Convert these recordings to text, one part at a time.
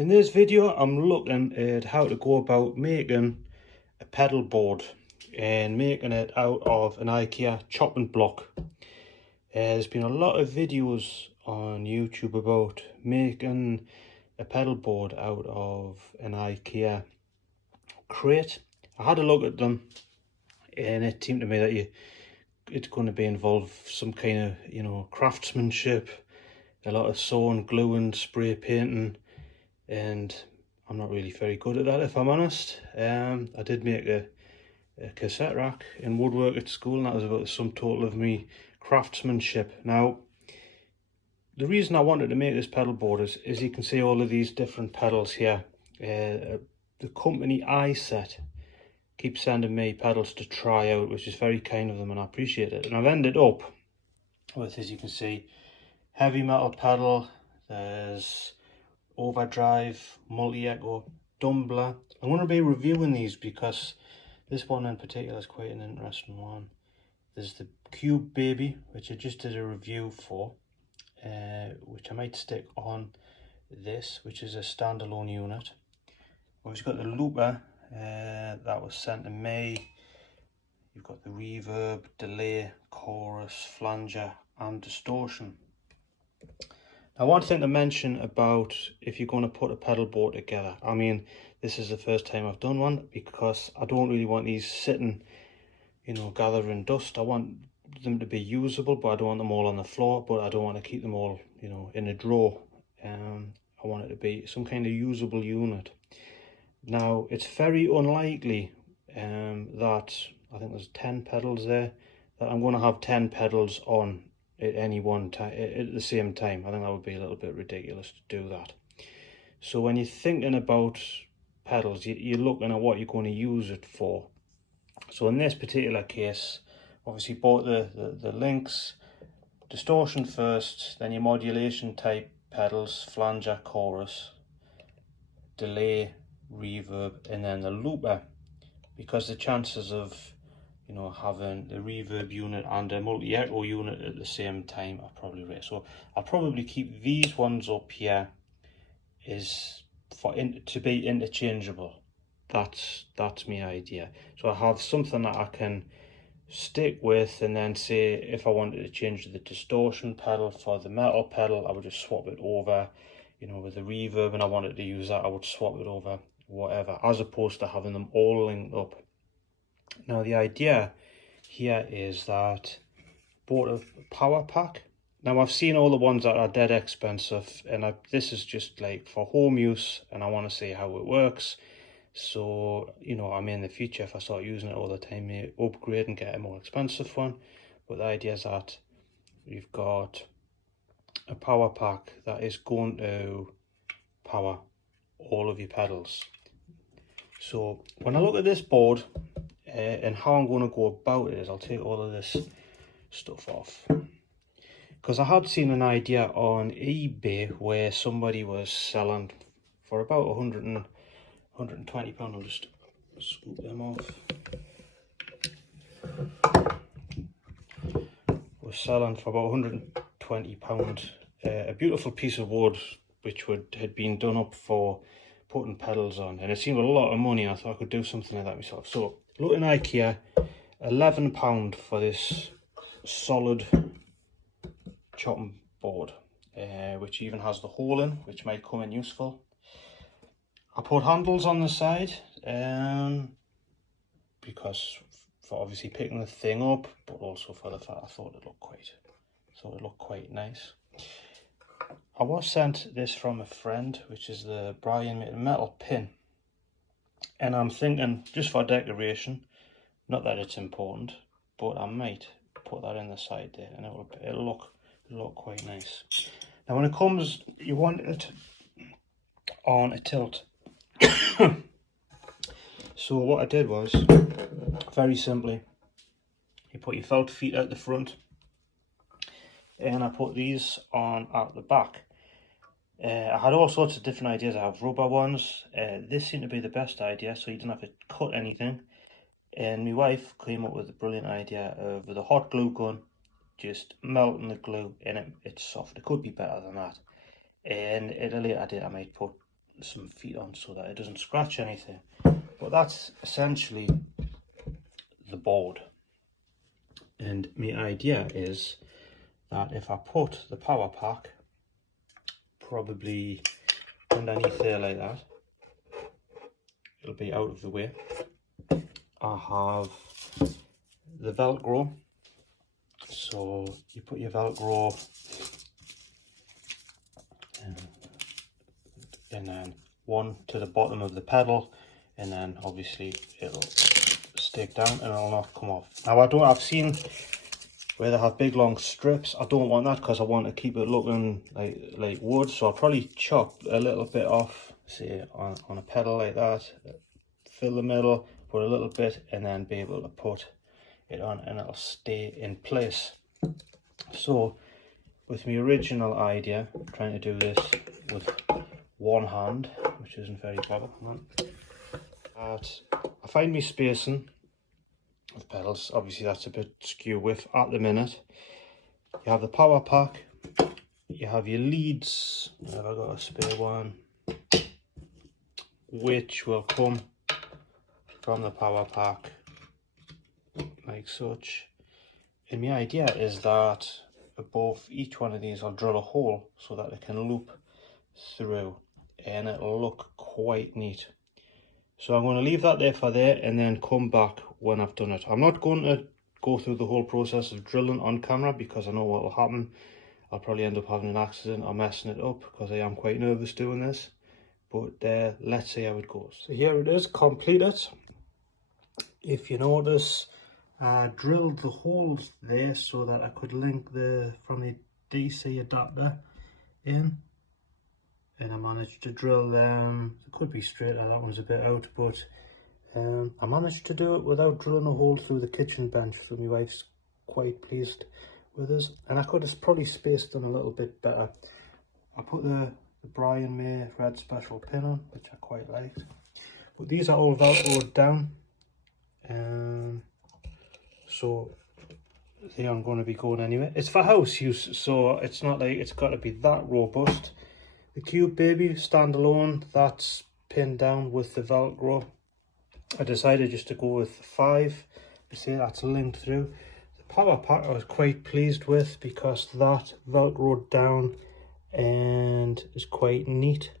In this video, I'm looking at how to go about making a pedal board and making it out of an IKEA chopping block. There's been a lot of videos on YouTube about making a pedal board out of an IKEA crate. I had a look at them and it seemed to me that it's going to be involve some kind of, craftsmanship, a lot of sewing, gluing, spray painting, and I'm not really very good at that, if I'm honest. I did make a cassette rack in woodwork at school, and that was about the sum total of me craftsmanship. Now, the reason I wanted to make this pedal board is you can see all of these different pedals here. The company iSet keeps sending me pedals to try out, which is very kind of them, and I appreciate it. And I've ended up with, as you can see, heavy metal pedal. There's overdrive, multi-echo, dumbler. I'm going to be reviewing these because this one in particular is quite an interesting one. There's the Cube Baby, which I just did a review for, which I might stick on this, which is a standalone unit. We've got the looper that was sent to me. You've got the reverb, delay, chorus, flanger and distortion. Now, one thing to mention about if you're going to put a pedal board together, I mean, this is the first time I've done one because I don't really want these sitting, gathering dust. I want them to be usable, but I don't want them all on the floor, but I don't want to keep them all, in a drawer. I want it to be some kind of usable unit. Now, it's very unlikely that, I think there's 10 pedals there, that I'm going to have 10 pedals on at any one time at the same time. I think that would be a little bit ridiculous to do that. So when you're thinking about pedals, you're looking at what you're going to use it for. So in this particular case, obviously bought the links, distortion first, then your modulation type pedals, flanger, chorus, delay, reverb, and then the looper, because the chances of having the reverb unit and a multi-echo unit at the same time are probably rare. So I'll probably keep these ones up here is to be interchangeable. That's my idea. So I have something that I can stick with, and then say if I wanted to change the distortion pedal for the metal pedal, I would just swap it over, with the reverb, and I wanted to use that, I would swap it over, whatever, as opposed to having them all linked up. Now, the idea here is that I bought a power pack. Now, I've seen all the ones that are dead expensive, and this is just like for home use, and I want to see how it works. So, I mean, in the future, if I start using it all the time, maybe upgrade and get a more expensive one. But the idea is that you've got a power pack that is going to power all of your pedals. So when I look at this board, and how I'm going to go about it is I'll take all of this stuff off, because I had seen an idea on eBay where somebody was selling for about 120 pound. I'll just scoop them off. Was selling for about 120 pound a beautiful piece of wood which had been done up for putting pedals on, and it seemed a lot of money. I thought I could do something like that myself. So looking at IKEA, £11 for this solid chopping board, which even has the hole in, which might come in useful. I put handles on the side, because for obviously picking the thing up, but also for the fact I thought it looked quite nice. I was sent this from a friend, which is the Brian metal pin, and I'm thinking just for decoration, not that it's important, but I might put that in the side there, and it'll look quite nice. Now, when it comes, you want it on a tilt. So what I did was, very simply, you put your felt feet at the front, and I put these on at the back. I had all sorts of different ideas. I have rubber ones. This seemed to be the best idea, so you didn't have to cut anything. And my wife came up with the brilliant idea of, with a hot glue gun, just melting the glue, and it's soft. It could be better than that. And at a later date, I might put some feet on so that it doesn't scratch anything. But that's essentially the board. And my idea is that if I put the power pack probably underneath there like that, it'll be out of the way. I have the Velcro, so you put your Velcro and then one to the bottom of the pedal, and then obviously it'll stick down and it'll not come off. Now I've seen where they have big long strips. I don't want that because I want to keep it looking like wood, so I'll probably chop a little bit off, say on a pedal like that, fill the middle, put a little bit, and then be able to put it on and it'll stay in place. So with my original idea, I'm trying to do this with one hand, which isn't very clever. I find me spacing of pedals, obviously that's a bit skew with at the minute. You have the power pack, you have your leads, have I got a spare one, which will come from the power pack like such. And my idea is that above each one of these I'll drill a hole so that it can loop through and it'll look quite neat. So I'm going to leave that there for there and then come back when I've done it. I'm not going to go through the whole process of drilling on camera because I know what will happen. I'll probably end up having an accident or messing it up because I am quite nervous doing this. But let's see how it goes. So here it is, completed. If you notice, I drilled the holes there so that I could link from the DC adapter in. And I managed to drill them. It could be straighter, that one's a bit out, but I managed to do it without drilling a hole through the kitchen bench, so my wife's quite pleased with us. And I could have probably spaced them a little bit better. I put the Brian May red special pin on, which I quite liked. But these are all Velcroed down. So they aren't going to be going anywhere. It's for house use, so it's not like it's got to be that robust. The Cube Baby standalone, that's pinned down with the Velcro. I decided just to go with 5. You see that's linked through. The power pack I was quite pleased with because that Velcroed down and is quite neat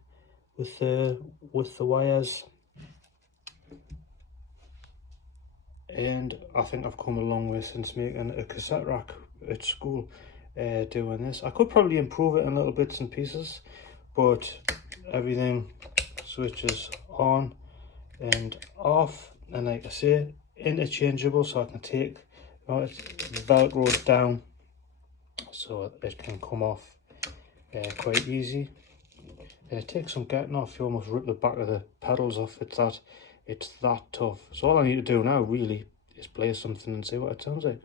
with the wires. And I think I've come a long way since making a cassette rack at school doing this. I could probably improve it in little bits and pieces, but everything switches on and off, and like I say, interchangeable, so I can take it's Velcroed down so it can come off quite easy. It takes some getting off. You almost rip the back of the pedals off. It's that tough. So all I need to do now really is play something and see what it sounds like.